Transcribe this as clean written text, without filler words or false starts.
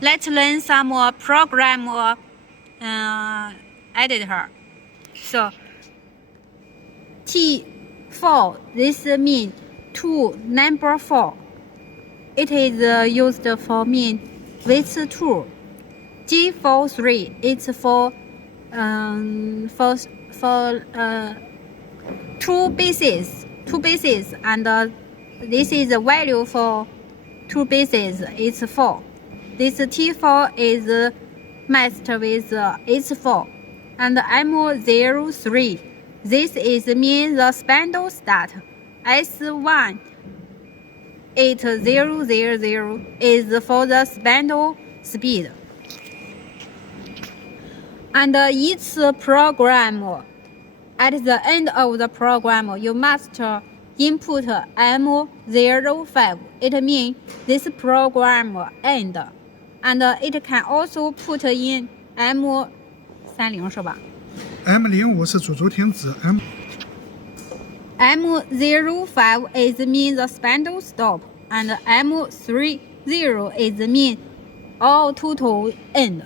let's learn some more program editor. So T4, this means to number 4. It is used for mean with 2. G43, it's for two bases, and this is the value for two bases. It's 4. This T4 is matched with H4 and M03. This is mean the spindle start. S1 8000 is for the spindle speed. And each program, at the end of the program, you must input M05. It means this program end. And it can also put in M30 是吧 M05 是主轴停止 M05 is mean the spindle stop, and M30 is mean all total end.